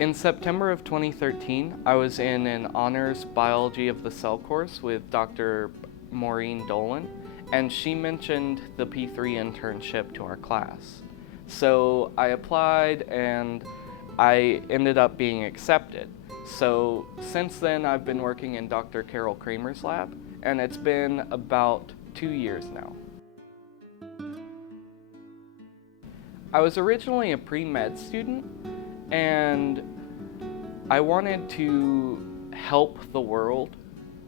In September of 2013, I was in an honors biology of the cell course with Dr. Maureen Dolan, and she mentioned the P3 internship to our class. So I applied and I ended up being accepted. So since then, I've been working in Dr. Carol Kramer's lab, and it's been about 2 years now. I was originally a pre-med student, and I wanted to help the world,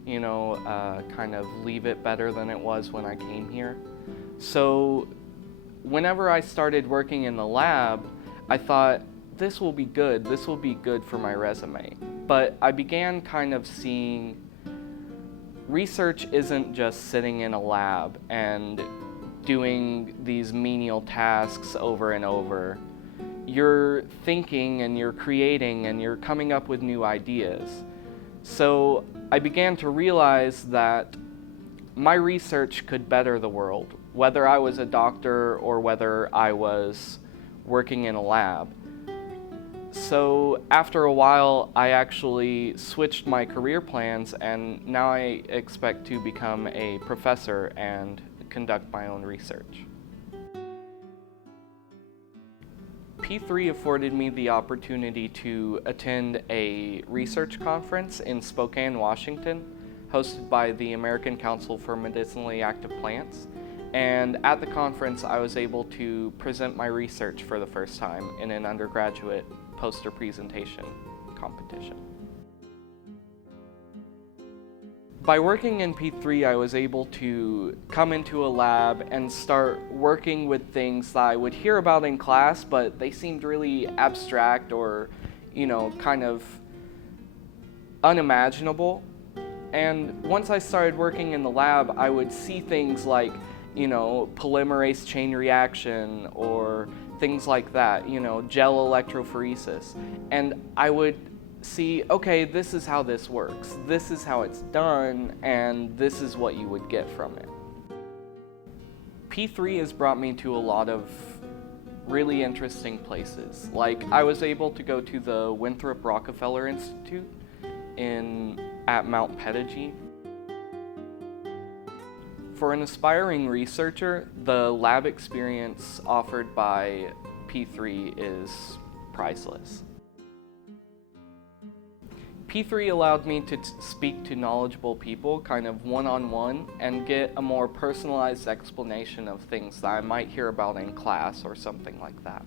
kind of leave it better than it was when I came here. So whenever I started working in the lab, I thought, this will be good for my resume. But I began kind of seeing research isn't just sitting in a lab and doing these menial tasks over and over. You're thinking and you're creating and you're coming up with new ideas. So I began to realize that my research could better the world, whether I was a doctor or whether I was working in a lab. So after a while, I actually switched my career plans, and now I expect to become a professor and conduct my own research. P3 afforded me the opportunity to attend a research conference in Spokane, Washington, hosted by the American Council for Medicinally Active Plants. And at the conference, I was able to present my research for the first time in an undergraduate poster presentation competition. By working in P3, I was able to come into a lab and start working with things that I would hear about in class, but they seemed really abstract or, kind of unimaginable. And once I started working in the lab, I would see things like, polymerase chain reaction or things like that, gel electrophoresis. And I would see, okay, this is how this works, this is how it's done, and this is what you would get from it. P3 has brought me to a lot of really interesting places. Like, I was able to go to the Winthrop Rockefeller Institute at Mount Pettigee. For an aspiring researcher, the lab experience offered by P3 is priceless. P3 allowed me to speak to knowledgeable people kind of one-on-one and get a more personalized explanation of things that I might hear about in class or something like that.